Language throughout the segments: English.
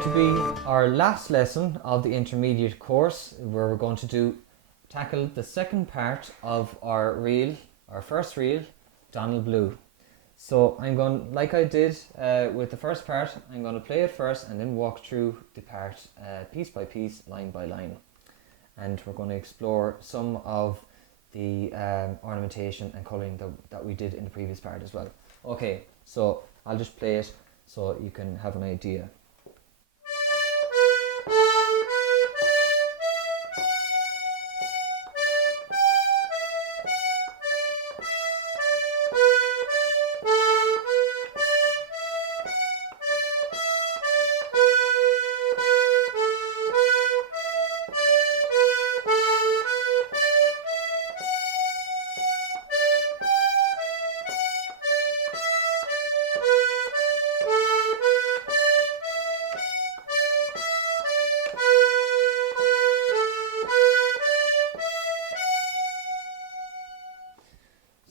going to be our last lesson of the intermediate course, where we're going to tackle the second part of our first reel, Donald Blue. So I'm going, like I did with the first part, I'm going to play it first and then walk through the part piece by piece, line by line. And we're going to explore some of the ornamentation and colouring that we did in the previous part as well. Okay, so I'll just play it so you can have an idea.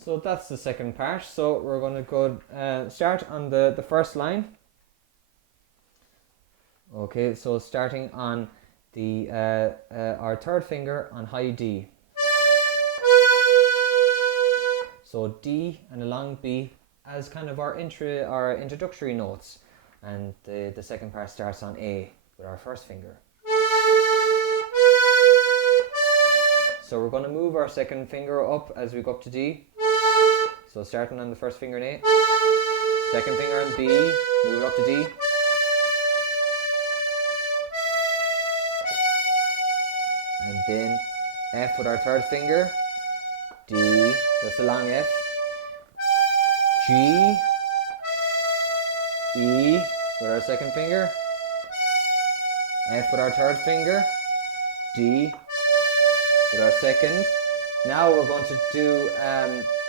So that's the second part. So we're going to go start on the first line. Okay, so starting on the our third finger on high D. So D and a long B as kind of our introductory notes, and the second part starts on A with our first finger. So we're going to move our second finger up as we go up to D. So starting on the first finger in A, second finger on B, move it up to D. And then F with our third finger, D, that's a long F, G, E with our second finger, F with our third finger, D with our second. Now we're going to do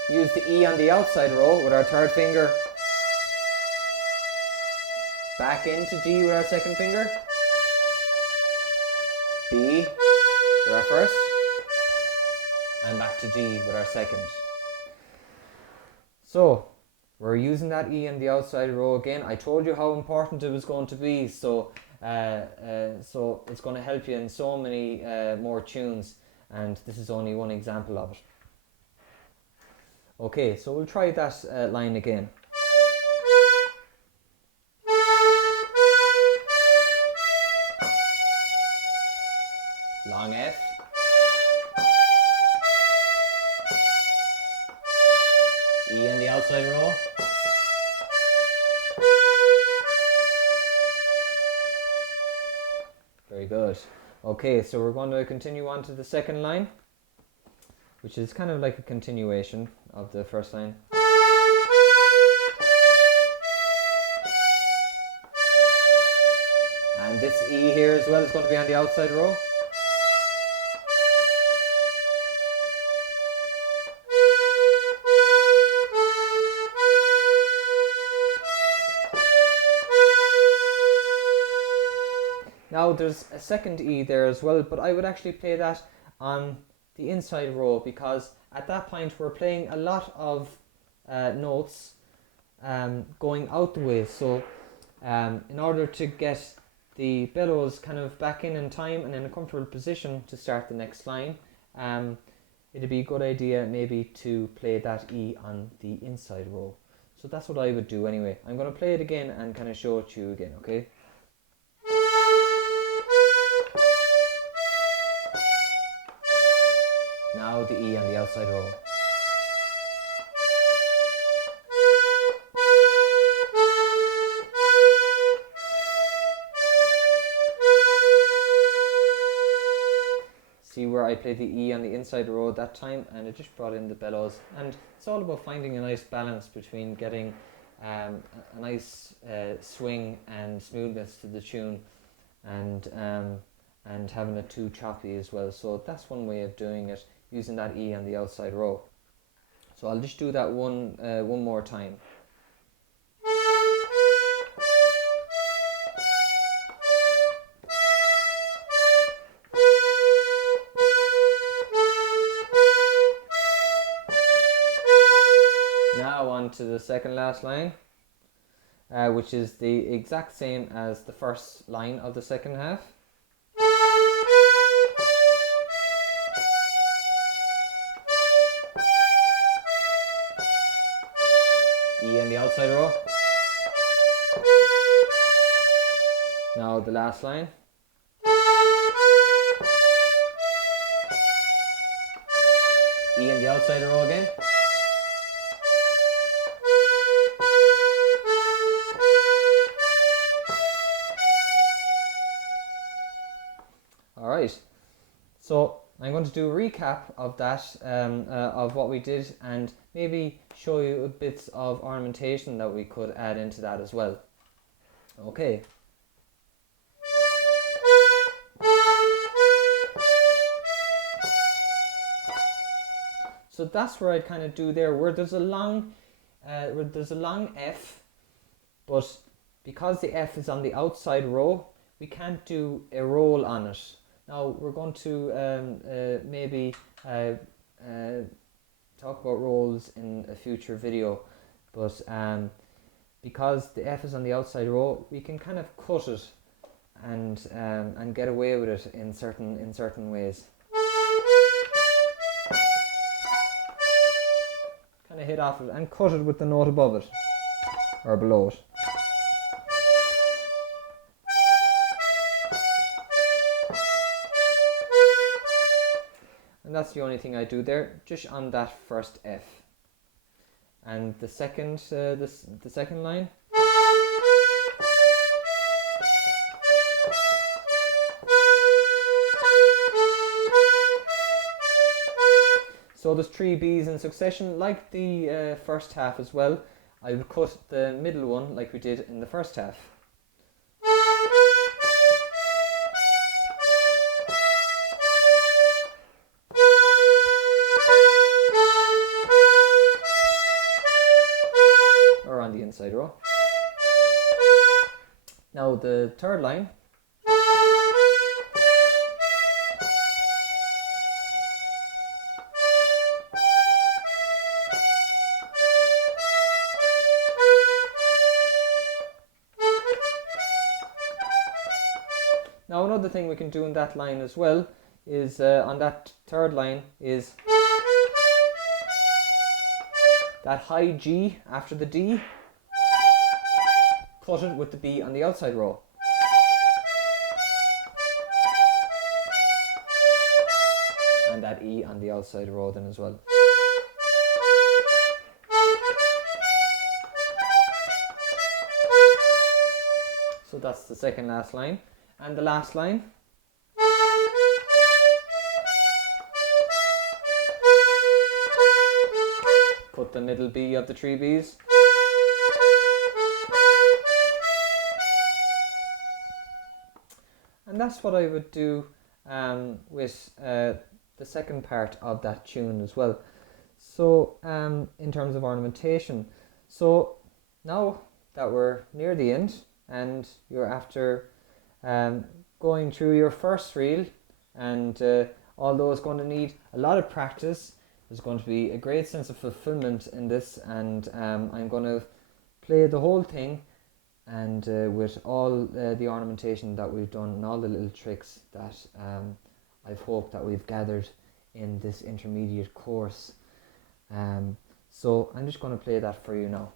use the E on the outside row with our third finger, back into D with our second finger, B with our first, and back to D with our second. So we're using that E on the outside row again. I told you how important it was going to be, so so it's going to help you in so many more tunes, and this is only one example of it. Okay, so we'll try that line again. Long F. E in the outside row. Very good. Okay, so we're going to continue on to the second line, which is kind of like a continuation of the first line. And this E here as well is going to be on the outside row. Now there's a second E there as well, but I would actually play that on the inside row, because at that point we're playing a lot of notes going out the way. So in order to get the bellows kind of back in time and in a comfortable position to start the next line, it'd be a good idea maybe to play that E on the inside row. So that's what I would do anyway. I'm going to play it again and kind of show it to you again, okay? Now the E on the outside row. See where I played the E on the inside row that time, and it just brought in the bellows. And it's all about finding a nice balance between getting a nice swing and smoothness to the tune, and having it too choppy as well. So that's one way of doing it, using that E on the outside row. So I'll just do that one more time. Now on to the second last line. which is the exact same as the first line of the second half. E in the outside row. Now the last line. E in the outside row again. Alright, so I'm going to do a recap of that, of what we did, and maybe show you bits of ornamentation that we could add into that as well. Okay. So that's where I kind of do there, where there's a long F, but because the F is on the outside row, we can't do a roll on it. Now we're going to maybe talk about rolls in a future video, but because the F is on the outside row, we can kind of cut it and get away with it in certain ways. Kind of hit off it and cut it with the note above it or below it. And that's the only thing I do there, just on that first F. And the second line. So there's 3 Bs in succession, like the first half as well. I would cut the middle one like we did in the first half. Or on the inside row. Now the third line. Now another thing we can do in that line as well is, on that third line, is that high G after the D, cut it with the B on the outside row. And that E on the outside row then as well. So that's the second last line. And the last line. Cut the middle B of the 3 Bs. And that's what I would do with the second part of that tune as well. So in terms of ornamentation. So now that we're near the end and you're after going through your first reel, and although it's going to need a lot of practice, there's going to be a great sense of fulfillment in this, and I'm going to play the whole thing, and with all the ornamentation that we've done and all the little tricks that I've hoped that we've gathered in this intermediate course. So I'm just going to play that for you now.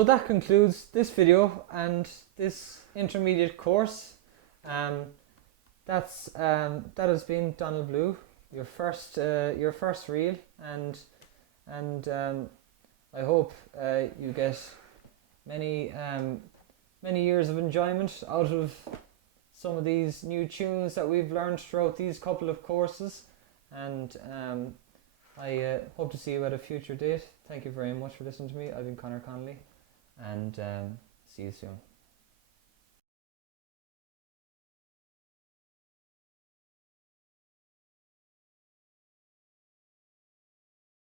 So that concludes this video and this intermediate course. That has been Donald Blue, your first reel, and I hope you get many years of enjoyment out of some of these new tunes that we've learned throughout these couple of courses, and I hope to see you at a future date. Thank you very much for listening to me. I've been Conor Connolly, and see you soon.